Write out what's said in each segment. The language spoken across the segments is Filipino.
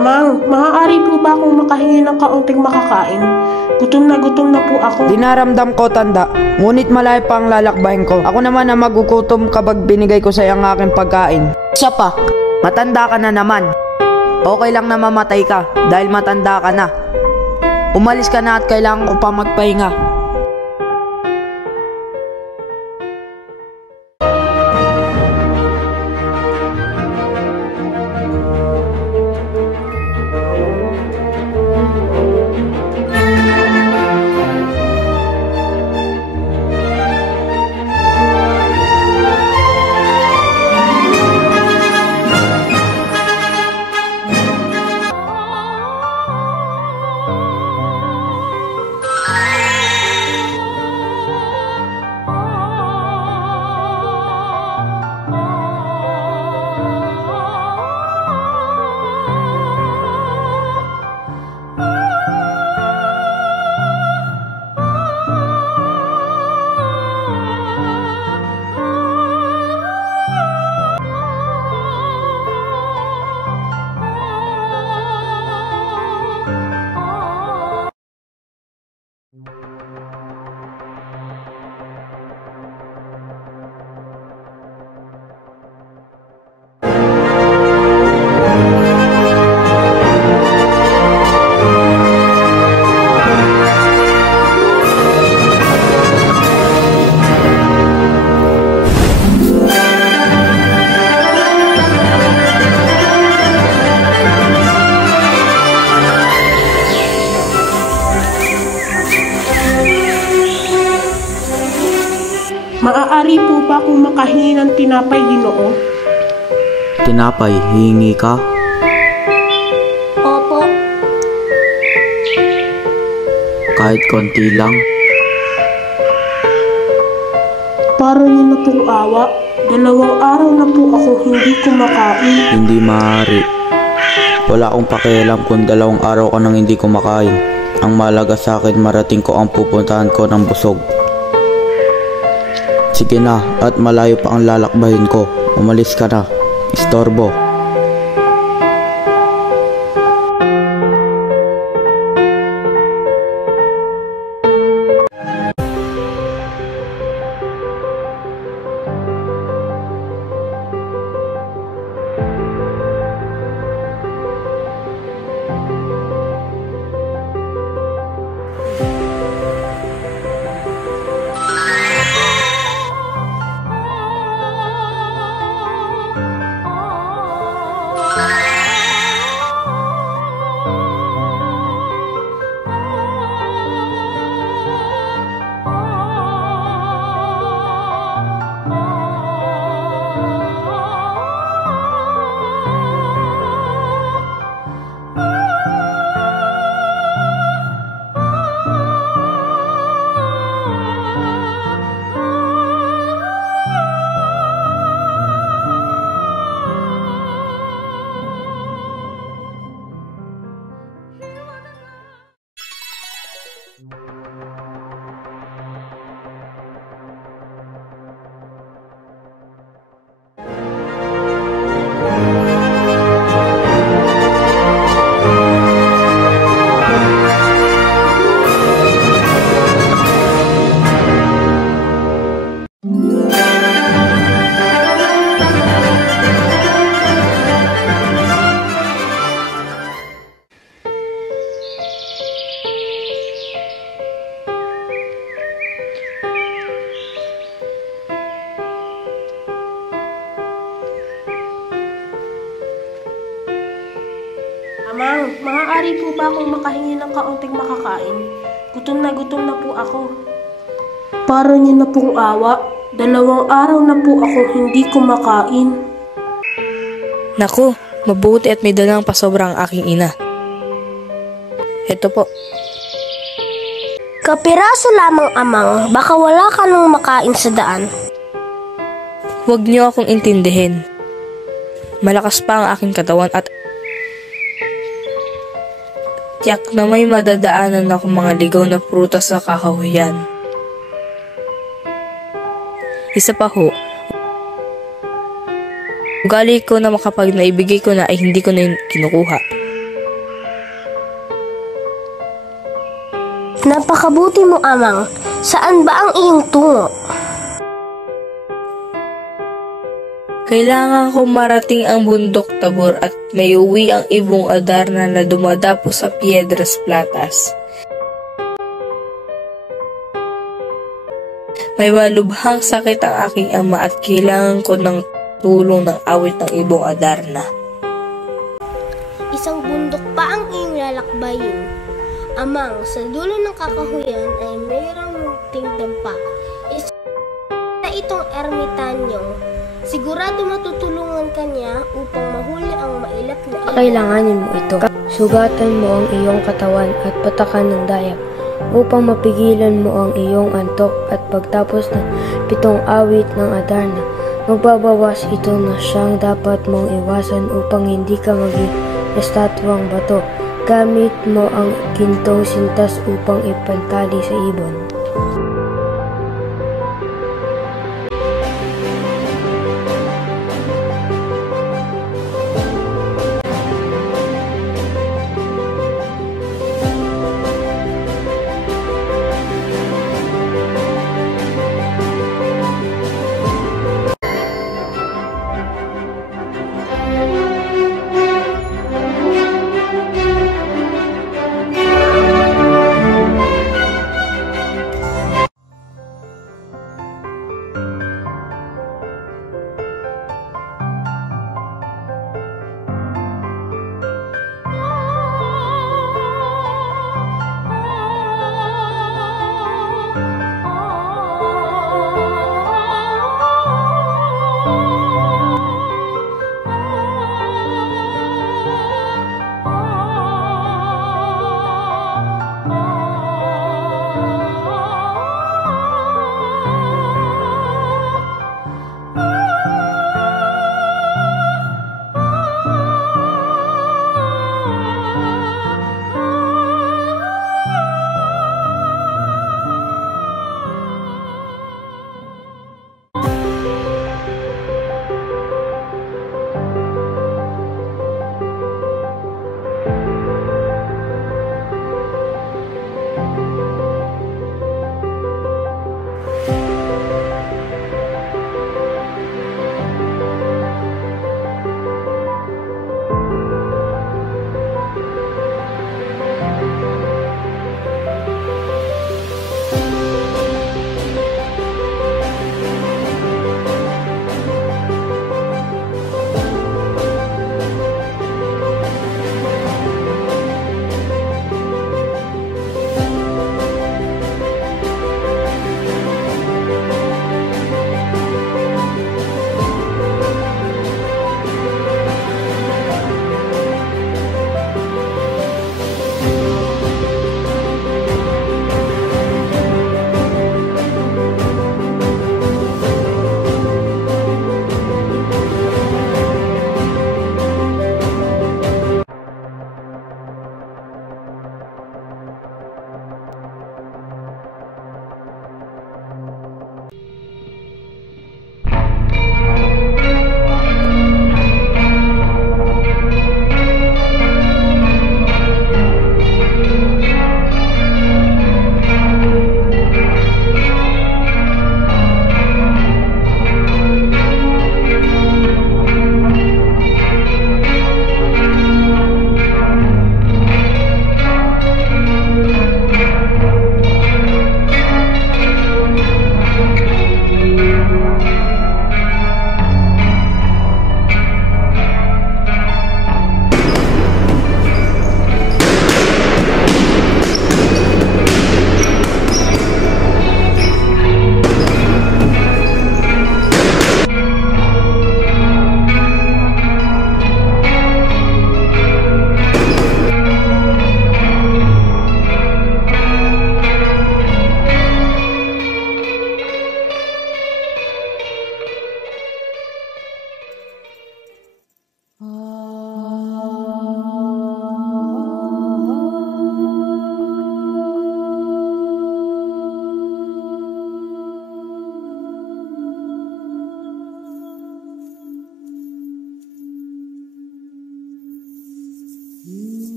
Amang, maaari po ba akong makahingi ng kaunting makakain? Gutom na po ako. Dinaramdam ko, tanda, ngunit malayo pa ang lalakbayin ko. Ako naman na magugutom kapag binigay ko sa iyo ang aking pagkain. Isa pa, matanda ka na naman. Okay lang na mamatay ka dahil matanda ka na. Umalis ka na at kailangan ko pa magpahinga. Maaari po ba akong makahingi ng tinapay, Ginoo? Tinapay, hihingi ka? Opo. Kahit konti lang? Para niyo na pong awa. 2 araw na po ako hindi kumakain. Hindi maaari. Wala akong pakialam kung 2 araw ka nang hindi kumakain. Ang mahalaga sa akin, marating ko ang pupuntahan ko ng busog. Sige na, at malayo pa ang lalakbayin ko. Umalis ka na. Istorbo. Amang, maaari po ba akong makahingi ng kaunting makakain? Gutom na po ako. Para niyo na pong awa. 2 araw na po ako hindi kumakain. Naku, mabuti at may dalang pasobra ang aking ina. Ito po. Kapiraso lamang, Amang. Baka wala ka nang makain sa daan. Huwag niyo akong intindihin. Malakas pa ang aking katawan at tiyak na may madadaanan ako mga ligaw na prutas sa kakahuyan. Isa pa ho, ugali ko na makapag naibigay ko na ay hindi ko na yun kinukuha. Napakabuti mo, Amang. Saan ba ang iyong tungo? Kailangan kong marating ang bundok Tabor at may uwi ang ibong Adarna na dumadapo sa Piedras Platas. May malubhang sakit ang aking ama at kailangan ko ng tulong ng awit ng ibong Adarna. Isang bundok pa ang iyong lalakbayin. Amang, sa dulo ng kakahuyan ay mayroong munting dampa. Isa na itong ermitanyo. Sigurado matutulungan ka niya upang mahuli ang mailap na ibon. Kailanganin mo ito. Sugatan mo ang iyong katawan at patakan ng dayak upang mapigilan mo ang iyong antok at pagtapos ng 7 awit ng Adarna, magbabawas ito na siyang dapat mong iwasan upang hindi ka maging estatwang bato. Gamit mo ang gintong sintas upang ipantali sa ibon.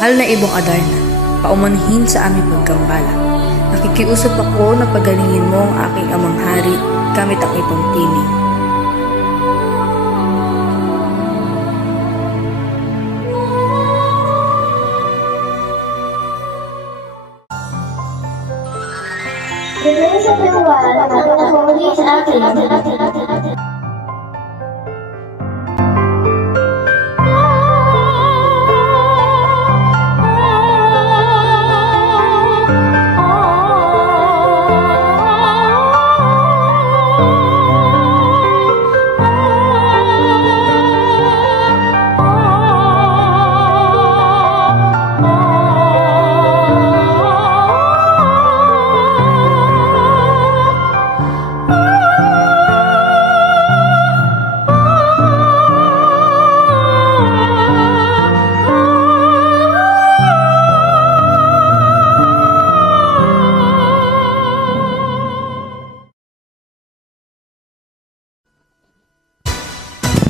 Mahal na ibong Adarna, paumanhin sa aming pagkambala. Nakikiusap ako na pagalingin mo ang aking amang hari gamit ang itong tinig. Bigay sa tuwan ang nahuli sa akin.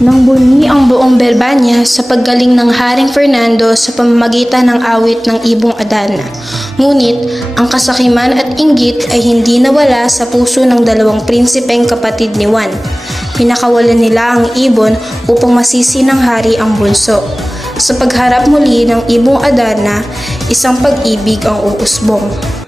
Nang bunyi ang buong Berbanya sa paggaling ng Haring Fernando sa pamamagitan ng awit ng ibong Adarna. Ngunit, ang kasakiman at inggit ay hindi nawala sa puso ng dalawang prinsipeng kapatid ni Juan. Pinakawalan nila ang ibon upang masisi ng hari ang bunso. Sa pagharap muli ng ibong Adarna, isang pag-ibig ang uusbong.